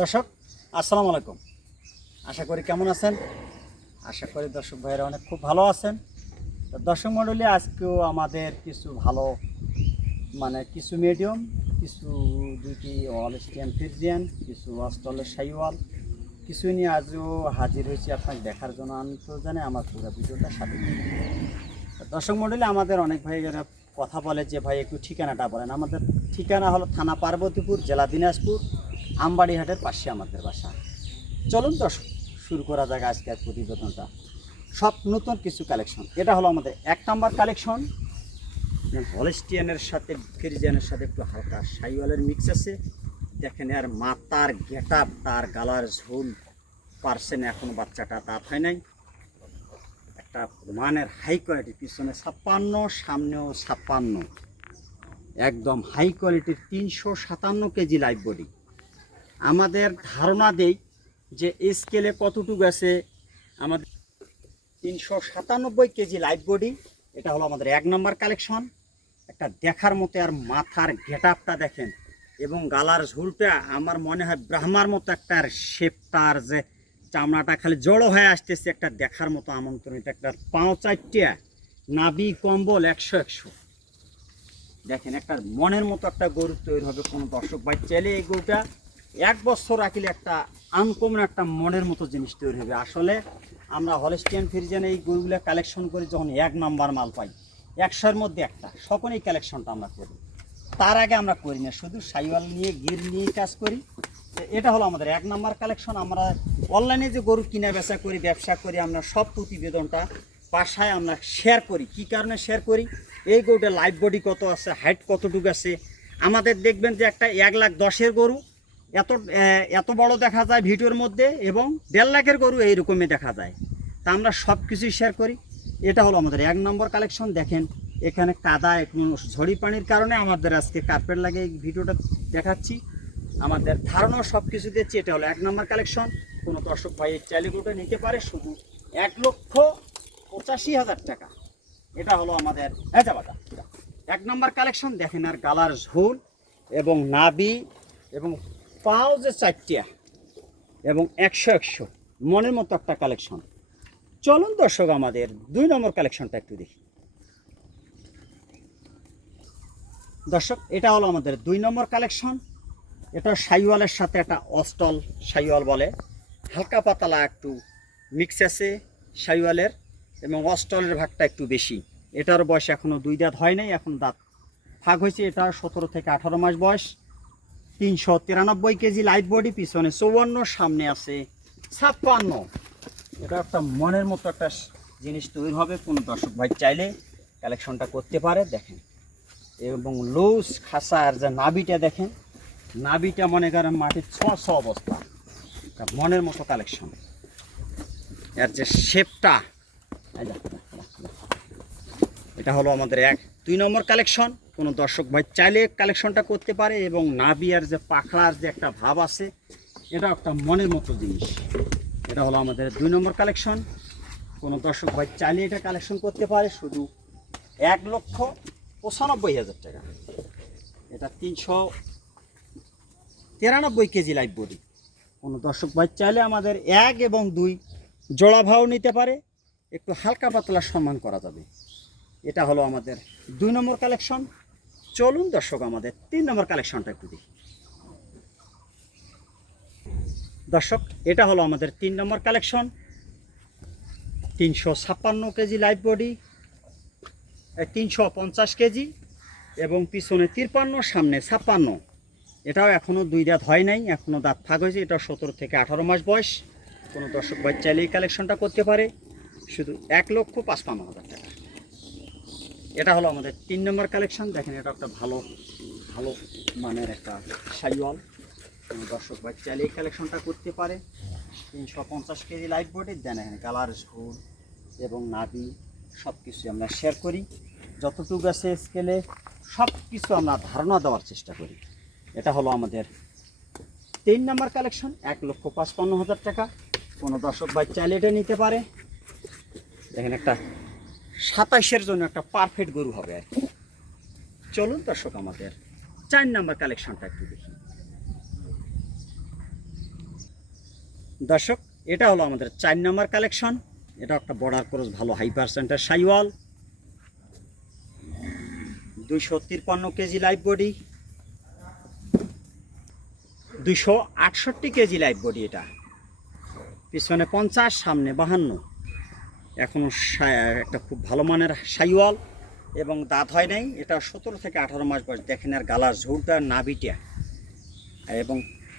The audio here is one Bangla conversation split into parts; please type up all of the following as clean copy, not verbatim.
দর্শক আসসালামু আলাইকুম। আশা করি কেমন আছেন? আশা করি দর্শক ভাইরা অনেক খুব ভালো আছেন। তো দর্শক মণ্ডলী, আজকেও আমাদের কিছু ভালো কিছু মিডিয়াম, কিছু দুইটি অলস্টিয়ান ফ্রিজিয়ান, কিছু অস্ট্রেলিয়ার শাইওয়াল, কিছু নিয়ে আজও হাজির হয়েছি আপনাকে দেখার জন্য। আমি তো জানি আমার পুরো ভিডিওটা সাথে। দর্শক মণ্ডলী, আমাদের অনেক ভাইয়েরা কথা বলে যে ভাই একটু ঠিকানাটা বলেন। আমাদের ঠিকানা হলো থানা পার্বতীপুর, জেলা দিনাজপুর, আমবাড়িহাটের পাশে আমাদের বাসা। চলুন দর্শক, শুরু করা যাক আজকের প্রতিবেদনটা। সব নতুন কিছু কালেকশন। এটা হলো আমাদের 1 নাম্বার কালেকশন। হলস্টিয়ানের সাথে ফ্রিজিয়ানের সাথে একটু হালকা শাইওয়ালের মিক্স আছে। দেখেন আর মাথার গেটআপ, তার গালার ঝুল পারছেন, এখন বাচ্চাটা দাঁত হয় নাই। একটা মানের হাই কোয়ালিটি, পিছনে 56, সামনেও 56, একদম হাই কোয়ালিটির 357 কেজি লাইভ বডি। আমাদের ধারণা দেই যে স্কেলে কতটুকু আছে। আমাদের 397 কেজি লাইভ বডি। এটা হলো আমাদের 1 নাম্বার কালেকশন। একটা দেখার মতো, আর মাথার গেটআপটা দেখেন এবং গালার ঝুলটা আমার মনে হয় ব্রাহ্মার মতো। একটা শেপটার যে চামড়াটা খালি জড়ো হয়ে আসতেছে, একটা দেখার মতো আমন্ত্রণ। এটা একটা পাও চারটিয়া, নাভি কম্বল 100 দেখেন, একটা মনের মতো একটা গরু তৈরি হবে। কোনো দর্শক ভাই চাইলে এই গরুটা 1 বছর রাখলে একটা আনকমন একটা মনের মতো জিনিস তৈরি হবে। আসলে আমরা হলস্টিয়ান ফ্রিজিয়ান এই গরুগুলো কালেকশন করি যখন 1 নাম্বার মাল পাই, 100-এর মধ্যে একটা, সকল এই কালেকশনটা আমরা করি। তার আগে আমরা করি না, শুধু শাইওয়াল নিয়ে গির নিয়ে কাজ করি। এটা হলো আমাদের 1 নাম্বার কালেকশন। আমরা অনলাইনে যে গরু কিনা বেচা করি, ব্যবসা করি, আমরা সব প্রতিবেদনটা বাসায় আমরা শেয়ার করি। কি কারণে শেয়ার করি? এই গরুটা লাইভ বডি কত আছে, হাইট কতটুকু আছে। আমাদের দেখবেন যে একটা 1,10,000-এর গরু এত বড় দেখা যায় ভিডিওর মধ্যে, এবং 1.5 লাখের গরু এইরকমই দেখা যায়। তা আমরা সব কিছুই শেয়ার করি। এটা হলো আমাদের 1 নম্বর কালেকশন। দেখেন এখানে কাদা, এখন ঝড়ি পানির কারণে আমাদের আজকে কার্পেট লাগে এই ভিডিওটা দেখাচ্ছি। আমাদের ধারণা সব কিছু দিচ্ছি। এটা হলো 1 নম্বর কালেকশন। কোনো দর্শক ভাই এই চাইলে গরুটা নিতে পারে শুধু 1,85,000 টাকা। এটা হলো আমাদের 1 নম্বর কালেকশন। দেখেন আর গালার ঝোল এবং নাভি এবং পাও যে 4টিয়া এবং 100 মনের মতো একটা কালেকশন। চলুন দর্শক, আমাদের 2 নম্বর কালেকশনটা একটু দেখি। দর্শক, এটা হলো আমাদের 2 নম্বর কালেকশন। এটা শাইওয়ালের সাথে একটা অস্টল শাইওয়াল বলে, হালকা পাতলা একটু মিক্স আছে শাইওয়ালের, এবং অস্টলের ভাগটা একটু বেশি। এটার বয়স এখনও 2 দাঁত হয় নাই, এখন দাঁত ভাগ হয়েছে। এটা 17 থেকে 18 মাস বয়স। 393 কেজি লাইভ বডি, পিছনে 54, সামনে আছে 56। এটা একটা মনের মতো একটা জিনিস তৈরি হবে। কোনো দর্শক ভাই চাইলে কালেকশনটা করতে পারে। দেখেন এবং লুজ খাসা, আর যে নাভিটা দেখেন, নাভিটা মনে করেন মাটির 6 অবস্থা। একটা মনের মতো কালেকশন। এর যে শেপটা, এটা হলো আমাদের 2 নম্বর কালেকশন। কোনো দর্শক ভাই চাইলে কালেকশনটা করতে পারে। এবং নাভি আর যে পাখড়ার যে একটা ভাব আছে, এটা একটা মনের মতো জিনিস। এটা হলো আমাদের 2 নম্বর কালেকশন। কোনো দর্শক ভাই চাইলে এটা কালেকশন করতে পারে শুধু 1,95,000 টাকা। এটা 393 কেজি লাইভ বডি। কোনো দর্শক ভাই চাইলে আমাদের 1 এবং 2 জোড়া ভাও নিতে পারে, একটু হালকা পাতলা সম্মান করা যাবে। এটা হলো আমাদের 2 নম্বর কালেকশন। চলুন দর্শক, আমাদের 3 নম্বর কালেকশনটা একটু দেখি। দর্শক, এটা হলো আমাদের 3 নম্বর collection. 356 KG live body, 350 KG এবং পিছনে 53, সামনে 56। এটাও এখনও 2 দাঁত হয় নাই, এখনও দাঁত ফাঁক হয়েছে। এটা 17 থেকে 18 মাস বয়স। কোনো দর্শক ভাই চাইলে এই কালেকশনটা করতে পারে শুধু 1,55,000 টাকা। এটা হলো আমাদের 3 নম্বর কালেকশন। দেখেন এটা একটা ভালো ভালো মানের একটা শাইওয়াল। কোনো দর্শক ভাই চাইলে এই কালেকশনটা করতে পারে। 350 কেজি লাইভ বডি। দেন এখানে কালার ঝোল এবং নাভি সব কিছু আমরা শেয়ার করি। যতটুকু আছে স্কেলে সব কিছু আমরা ধারণা দেওয়ার চেষ্টা করি। এটা হলো আমাদের 3 নম্বর কালেকশন, 1,55,000 টাকা। কোনো দর্শক ভাই চাইলে এটা নিতে পারে। দেখেন একটা 27-এর জন্য একটা পারফেক্ট গরু হবে আর কি। চলুন দর্শক, আমাদের 4 নম্বর কালেকশনটা একটু দেখি। দর্শক, এটা হলো আমাদের 4 নম্বর কালেকশন। এটা একটা বর্ডার ক্রস ভালো হাই পার্সেন্টের Sahiwal, 253 KG live body, 268 KG live body. এটা পিছনে 50, সামনে 52। এখনও একটা খুব ভালো মানের শাইওয়াল এবং দাঁত হয় নাই। এটা 17 থেকে 18 মাস বয়স। দেখেন আর গালার ঝুলটা, নাভিটা এবং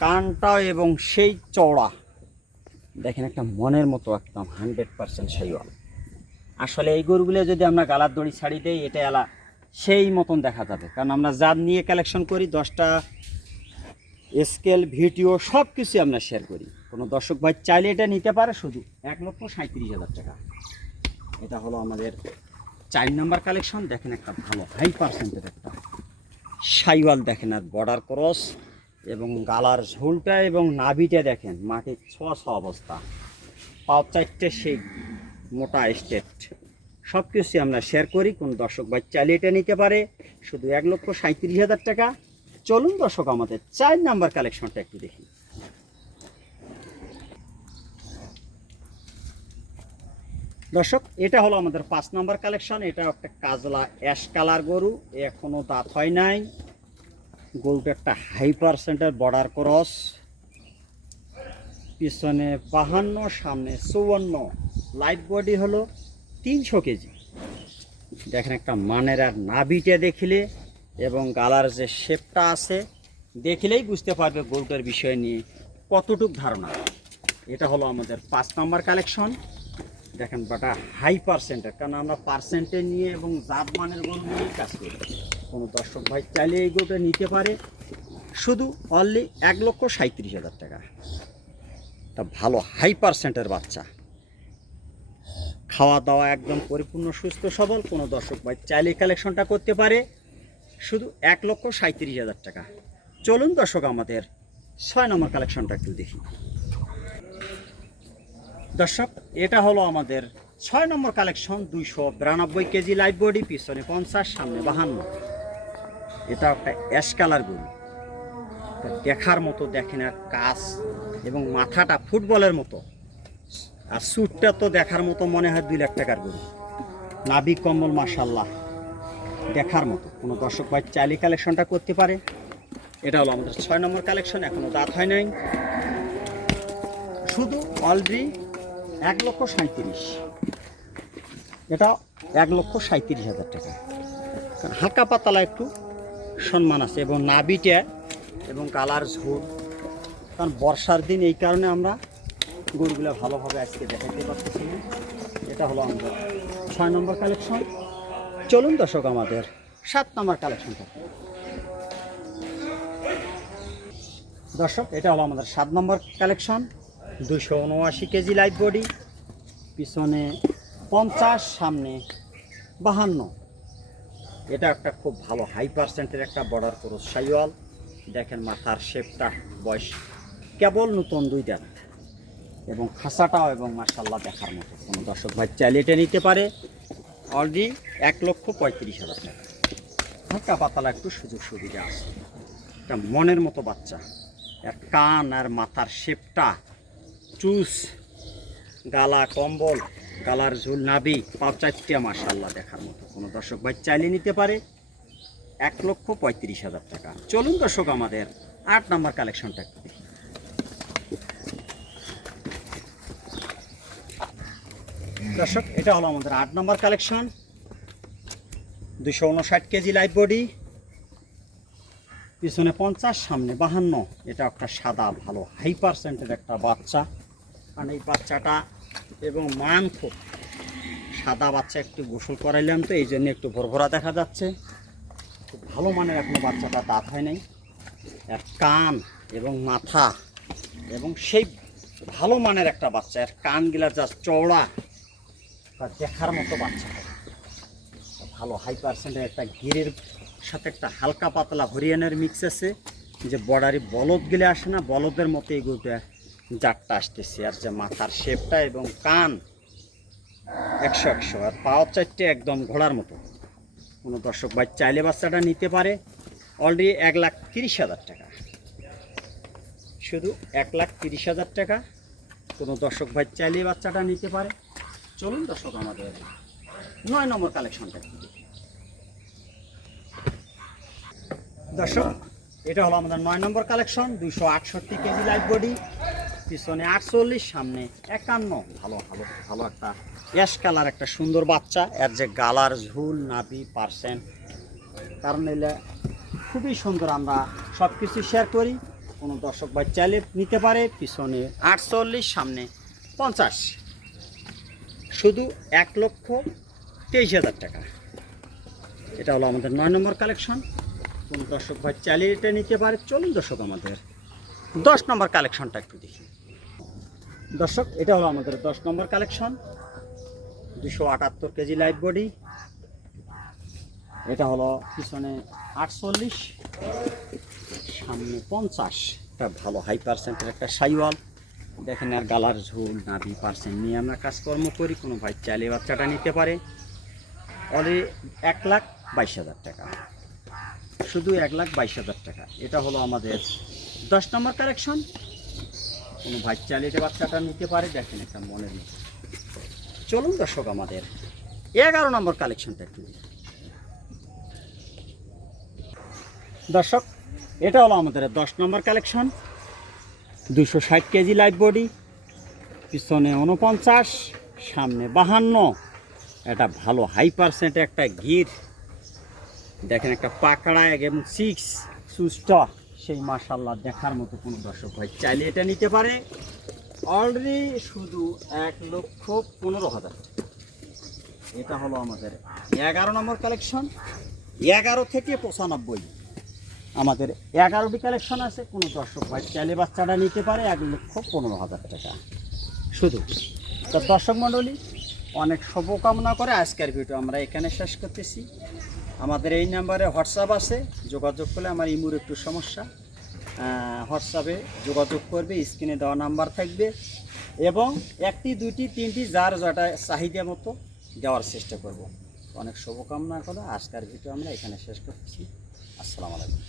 কানটাও এবং সেই চওড়া। দেখেন একটা মনের মতো একদম 100% শাইওয়াল। আসলে এই গরুগুলো যদি আমরা গালার দড়ি ছাড়ি দেই, এটা এলা সেই মতন দেখা যাবে। কারণ আমরা জাত নিয়ে কালেকশন করি, 10টা স্কেল ভিডিও সব কিছু আমরা শেয়ার করি। কোনো দর্শক ভাই চাইলে এটা নিতে পারে শুধু 1,37,000 টাকা। এটা হলো আমাদের 4 নম্বর কালেকশন। দেখেন একটা ভালো হাই পার্সেন্টের একটা শাইওয়াল। দেখেন আর বর্ডার ক্রস এবং গালার ঝোলটা এবং নাভিটা দেখেন মাটির ছোঁয়া অবস্থা। পাও 4টে সেই মোটা স্টেট। সব কিছু আমরা শেয়ার করি। কোন দর্শক ভাই চাইলে এটা নিতে পারে শুধু 1,37,000 টাকা। চলুন দর্শক আমাদের 4 নাম্বার কালেকশনটা একটু দেখি। দর্শক, এটা হলো আমাদের 5 নাম্বার কালেকশন। এটা একটা কাজলা অ্যাশ কালার গরু, এখনো দাঁত হয় নাই। গরুটা একটা হাই পার্সেন্টের বর্ডার ক্রস, পিছনে 52, সামনে 54। লাইভ বডি হলো 300 কেজি। দেখেন একটা মানের আর নাভিটা দেখিলে এবং গালার যে শেপটা আছে দেখলেই বুঝতে পারবে গরুটার বিষয় নিয়ে কতটুক ধারণা। এটা হলো আমাদের 5 নাম্বার কালেকশন। দেখেন বাটা হাই পার্সেন্টের, কারণ আমরা পার্সেন্টে নিয়ে এবং জাত মানের গরু নিয়ে কাজ করি। কোনো দর্শক ভাই চাইলে এই গরুটা নিতে পারে শুধু অনলি 1,37,000 টাকা। তা ভালো হাই পার্সেন্টের বাচ্চা, খাওয়া দাওয়া একদম পরিপূর্ণ সুস্থ সবল। কোনো দর্শক ভাই চাইলে কালেকশনটা করতে পারে শুধু 1,37,000 টাকা। চলুন দর্শক আমাদের 6 নম্বর কালেকশনটা একটু দেখি। দর্শক, এটা হলো আমাদের 6 নম্বর কালেকশন। 292 কেজি লাইভ বডি, পিছনে 50, সামনে 52। এটা একটা অ্যাশ কালার গরু, দেখার মতো। দেখেন আর কাজ এবং মাথাটা ফুটবলের মতো, আর স্যুটটা তো দেখার মতো, মনে হয় 2 লাখ টাকার গরু। নাভি কম্বল মাশাল্লাহ দেখার মতো। কোনো দর্শক ভাই চাইলে কালেকশনটা করতে পারে। এটা হলো আমাদের 6 নম্বর কালেকশন। এখনো দাঁত হয় নাই, শুধু অলরেডি 1,37,000। এটা 1,37,000 টাকা। হালকা পাতলা একটু সম্মান আছে এবং নাভিটা এবং কালার ঝোল, কারণ বর্ষার দিন এই কারণে আমরা গরুগুলো ভালোভাবে আজকে দেখাতে পারতেছি না। এটা হলো আমাদের 6 নম্বর কালেকশন। চলুন দর্শক আমাদের 7 নম্বর কালেকশনটা। দর্শক, এটা হলো আমাদের 7 নম্বর কালেকশন। 279 কেজি লাইভ বডি, পিছনে 50, সামনে 52। এটা একটা খুব ভালো হাই পার্সেন্টের একটা বর্ডার ক্রস শাইওয়াল। দেখেন মাথার শেপটা, বয়স কেবল নতুন 2 দাঁত এবং খাসাটাও এবং মাশাল্লাহ দেখার মতো। কোনো দর্শক ভাই চাইলে এটা নিতে পারে অলরেডি 1,35,000 টাকা। হালকা পাতলা একটু সুযোগ সুবিধা আছে। একটা মনের মতো বাচ্চা, আর কান আর মাথার শেপটা, চুস, গালা কম্বল, গালার ঝুল, নাভি, পাও 4টে মাশাল্লাহ দেখার মতো। কোনো দর্শক ভাই চাইলে নিতে পারে 1,35,000 টাকা। চলুন দর্শক আমাদের 8 নম্বর কালেকশনটা একটু দেখি। দর্শক, এটা হলো আমাদের 8 নম্বর কালেকশন। 259 কেজি লাইভ বডি, পিছনে 50, সামনে 52। এটা একটা সাদা ভালো হাই পার্সেন্টের একটা বাচ্চা, কারণ এই বাচ্চাটা এবং মান খুব সাদা বাচ্চা। একটু গোসল করাইলাম তো এই জন্য একটু ভরভরা দেখা যাচ্ছে। খুব ভালো মানের এখনো বাচ্চাটা দাঁত হয় নাই। এর কান এবং মাথা এবং সেই ভালো মানের একটা বাচ্চা। এর কানগুলা যা চওড়া, দেখার মতো বাচ্চা। ভালো হাই পার্সেন্টের একটা গিরের সাথে একটা হালকা পাতলা হরিয়ানের মিক্স আছে। যে বর্ডারি বলদ গেলে আসে না, বলদের মতো এই গরুটা জাতটা আসতেছে। আর যে মাথার শেপটা এবং কান 100, আর পাও 4টে একদম ঘোড়ার মতো। কোনো দর্শক ভাই চাইলে বাচ্চাটা নিতে পারে অলরেডি 1,30,000 টাকা। শুধু 1,30,000 টাকা। কোনো দর্শক ভাই চাইলে বাচ্চাটা নিতে পারে। চলুন দর্শক আমাদের 9 নম্বর কালেকশনটা একটু দেখি। দর্শক এটা হলো আমাদের 9 নম্বর কালেকশন, 268 কেজি লাইভ বডি, পিছনে 48, সামনে 51। ভালো ভালো ভালো একটা অ্যাশ কালার একটা সুন্দর বাচ্চা। এর যে গালার ঝুল নাভি পার্সেন্ট, কারণ এলে খুবই সুন্দর। আমরা সব কিছু শেয়ার করি, কোনো দর্শক ভাই চাইলে নিতে পারে। পিছনে 48, সামনে 50, শুধু 1,23,000 টাকা। এটা হলো আমাদের 9 নম্বর কালেকশন, কোন দর্শক ভাই চাইলে এটা নিতে পারে। চলুন দর্শক আমাদের 10 নম্বর কালেকশনটা একটু দেখি। দর্শক এটা হলো আমাদের 10 নম্বর কালেকশন, 278 কেজি লাইভ বডি। এটা হলো পিছনে 48, সামনে 50। এটা ভালো হাই পার্সেন্টের একটা সাইওয়াল। দেখেন আর গালার ঝোল নাভি পার্সেন্ট নিয়ে আমরা কাজকর্ম করি, কোনো ভাই চাইলে বাচ্চাটা নিতে পারে। অলরেডি 1,22,000 টাকা, শুধু 1,22,000 টাকা। এটা হলো আমাদের 10 নম্বর কালেকশন, কোনো ভাই চাইলে এটা বাচ্চাটা নিতে পারে। দেখেন একটা মনের মতো। চলুন দর্শক আমাদের 11 নম্বর কালেকশনটা একটু দেখি। দর্শক এটা হলো আমাদের 10 নম্বর কালেকশন, 260 কেজি লাইভ বডি, পিছনে 49, সামনে 52। এটা ভালো হাই পার্সেন্টে একটা গির। দেখেন একটা পাকড়া এবং 6 সুস্টা, সেই মাশাআল্লাহ দেখার মতো। কোনো দর্শক ভাই চাইলে এটা নিতে পারে। অলরেডি শুধু 1,15,000। এটা হলো আমাদের 11 নম্বর কালেকশন, 11 থেকে 95। আমাদের 11টি কালেকশন আছে, কোনো দর্শক ভাই চাইলে বাচ্চাটা নিতে পারে। 1,15,000 টাকা শুধু। তো দর্শক মণ্ডলী, অনেক শুভকামনা করে আজকের ভিডিও আমরা এখানে শেষ করতেছি। আমাদের এই নাম্বারে হোয়াটসঅ্যাপ আছে, যোগাযোগ করলে আমার ইমুর একটু সমস্যা, হোয়াটসঅ্যাপে যোগাযোগ করবে, স্ক্রিনে দেওয়া নাম্বার থাকবে। এবং 1টি 2টি 3টি যার যেটা চাহিদা মতো দেওয়ার চেষ্টা করব। অনেক শুভকামনা করে আজকের ভিডিও আমরা এখানে শেষ করতেছি। আসসালামু আলাইকুম।